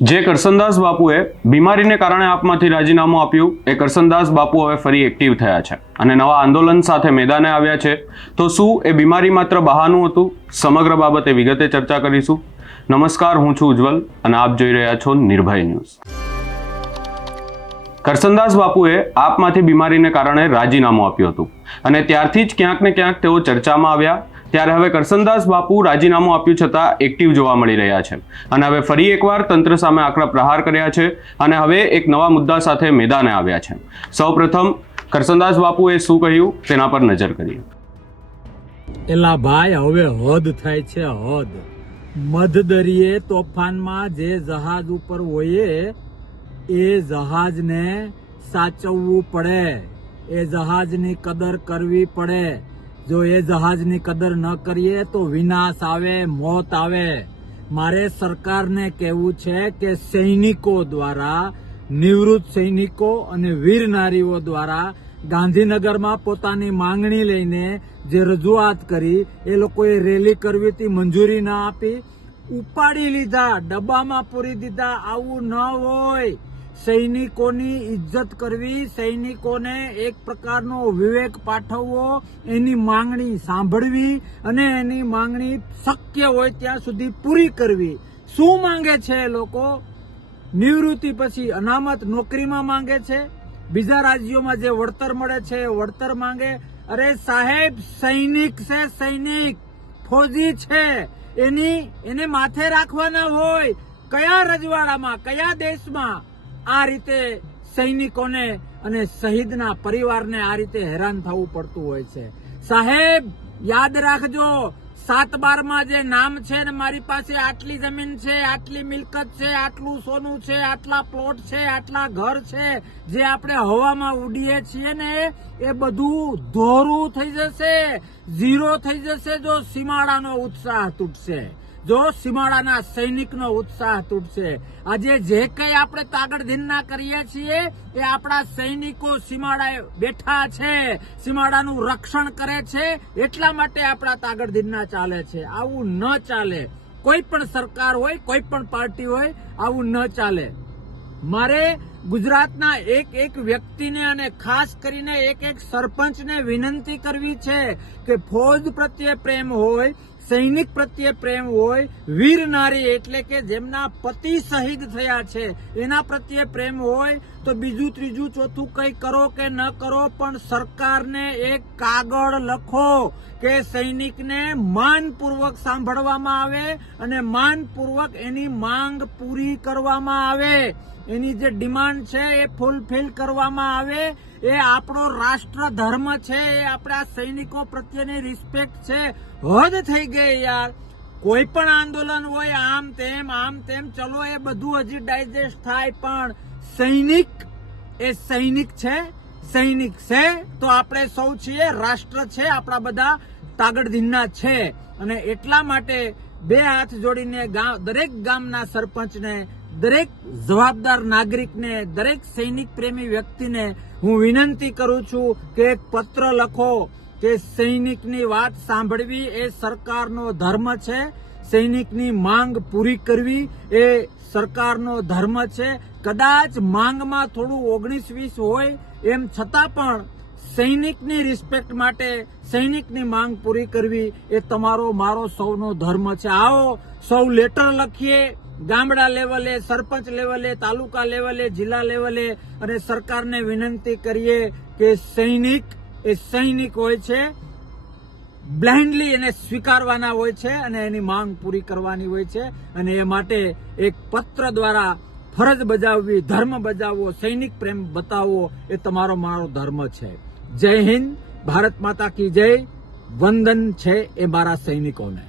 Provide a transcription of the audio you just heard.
જે કરસનદાસ બાપુએ બીમારીને કારણે આપમાંથી રાજીનામું આપ્યું એ કરસનદાસ બાપુ હવે ફરી એક્ટિવ થયા છે અને નવા આંદોલન સાથે મેદાને આવ્યા છે. તો શું એ બીમારી માત્ર બહાનું હતું? સમગ્ર બાબતે વિગતે ચર્ચા કરીશું. નમસ્કાર, હું છું ઉજ્જવલ અને આપ જોઈ રહ્યા છો નિર્ભય ન્યૂઝ. કરસનદાસ બાપુએ આપમાંથી બીમારીને કારણે રાજીનામું આપ્યું હતું અને ત્યારથી જ ક્યાંક ને ક્યાંક તેઓ ચર્ચામાં આવ્યા. ત્યારે હવે કરસનદાસ બાપુ રાજીનામું આપ્યું છતાં એક્ટિવ જોવા મળી રહ્યા છે અને હવે ફરી એકવાર તંત્ર સામે આકરા પ્રહાર કર્યા છે અને હવે એક નવા મુદ્દા સાથે મેદાને આવ્યા છે. સૌપ્રથમ કરસનદાસ બાપુએ શું કહ્યું તેના પર નજર કરીએ. એલા ભાઈ, હવે હદ થાય છે, હદ. મધદરિયે તોફાનમાં જે જહાજ ઉપર હોઈએ એ જહાજને સાચવવું પડે, એ જહાજની કદર કરવી પડે. જો એ જહાજની કદર ન કરીએ તો વિનાશ આવે, મોત આવે. મારે સરકારને કહેવું છે કે સૈનિકો દ્વારા, નિવૃત્ત સૈનિકો અને વીર નારીઓ દ્વારા ગાંધીનગરમાં પોતાની માંગણી લઈને જે રજૂઆત કરી, એ લોકોએ રેલી કરવી હતી, મંજૂરી ના આપી, ઉપાડી લીધા, ડબ્બામાં પૂરી દીધા. આવું ન હોય. સૈનિકોની ઇજ્જત કરવી, સૈનિકોને એક પ્રકારનો વિવેક પાઠવવો, એની માંગણી સાંભળવી અને એની માંગણી શક્ય હોય ત્યાં સુધી પૂરી કરવી. શું માંગે છે એ લોકો? નિવૃત્તિ પછી અનામત નોકરીમાં માંગે છે, બીજા રાજ્યોમાં જે વળતર મળે છે એ વળતર માંગે. અરે સાહેબ, સૈનિક છે, સૈનિક ફોજી છે, એને માથે રાખવાના હોય. કયા રજવાડામાં, કયા દેશમાં આ રીતે સૈનિકોને અને શહીદના પરિવારને આ રીતે હેરાન થવું પડતું હોય છે? સાહેબ, યાદ રાખજો, 7/12 જે નામ છે ને, મારી પાસે આટલી જમીન છે, આટલી મિલકત છે, આટલું સોનું છે, આટલા પ્લોટ છે, આટલા ઘર છે, જે આપણે હવામાં ઉડીએ છીએ ને, એ બધું ધોરું થઈ જશે, ઝીરો થઈ જશે જો સીમાડાનો ઉત્સાહ તૂટશે, જો સીમાડાના સૈનિકનો ઉત્સાહ તૂટશે. આજે જે કંઈ આપણે તાગડધીનના કરીએ છીએ એ આપણા સૈનિકો સીમાડાએ બેઠા છે, સીમાડાનું રક્ષણ કરે છે, એટલા માટે આપણા તાગડધીનના ચાલે છે. આવું ન ચાલે. કોઈ પણ સરકાર હોય, કોઈ પણ પાર્ટી હોય, આવું ન ચાલે. મારે ગુજરાતના એક વ્યક્તિને અને ખાસ કરીને એક સરપંચને વિનંતી કરવી છે કે ફૌજ પ્રત્યે પ્રેમ હોય, સૈનિક પ્રત્યે પ્રેમ હોય, વીર નારી એટલે કે જેમના પતિ શહીદ થયા છે એના પ્રત્યે પ્રેમ હોય, તો બીજું ત્રીજું ચોથું કંઈ કરો કે ન કરો, પણ સરકારને એક કાગળ લખો કે સૈનિકને માનપૂર્વક સાંભળવામાં આવે અને માનપૂર્વક એની માંગ પૂરી કરવામાં આવે, એની જે ડિમાન્ડ છે એ ફૂલફિલ કરવામાં આવે. એ આપણો રાષ્ટ્ર ધર્મ છે, એ આપણા સૈનિકો પ્રત્યેની રિસ્પેક્ટ છે. હદ થઈ ગઈ યાર. કોઈ પણ આંદોલન હોય, આમ તેમ ચલો, એ બધું હજી ડાયજેસ્ટ થાય, પણ સૈનિક એ સૈનિક છે, સૈનિક છે તો આપણે સૌ છીએ, રાષ્ટ્ર છે, આપણા બધા તાગડધીનના છે. અને એટલા માટે બે હાથ જોડીને દરેક ગામના સરપંચને, દરેક જવાબદાર નાગરિકને, દરેક સૈનિક પ્રેમી વ્યક્તિને હું વિનંતી કરું છું કે એક પત્ર લખો કે સૈનિકની વાત સાંભળવી એ સરકારનો ધર્મ છે, સૈનિકની માંગ પૂરી કરવી એ સરકારનો ધર્મ છે. કદાચ માંગમાં થોડું 19-20 હોય, એમ છતાં પણ સૈનિકની રિસ્પેક્ટ માટે સૈનિકની માંગ પૂરી કરવી એ તમારો, મારો સૌનો ધર્મ છે. આવો સૌ લેટર લખીએ, ગામડા લેવલે, સરપંચ લેવલે, તાલુકા લેવલે, જિલ્લા લેવલે, અને સરકારને વિનંતી કરીએ કે સૈનિક એ સૈનિક હોય છે, બ્લાઇન્ડલી એને સ્વીકારવાના હોય છે અને એની માંગ પૂરી કરવાની હોય છે. અને એ માટે એક પત્ર દ્વારા ફરજ બજાવવી, ધર્મ બજાવવો, સૈનિક પ્રેમ બતાવવો એ તમારો, મારો ધર્મ છે. જય હિન્દ, ભારત માતા કી જય. વંદન છે એ મારા સૈનિકોને.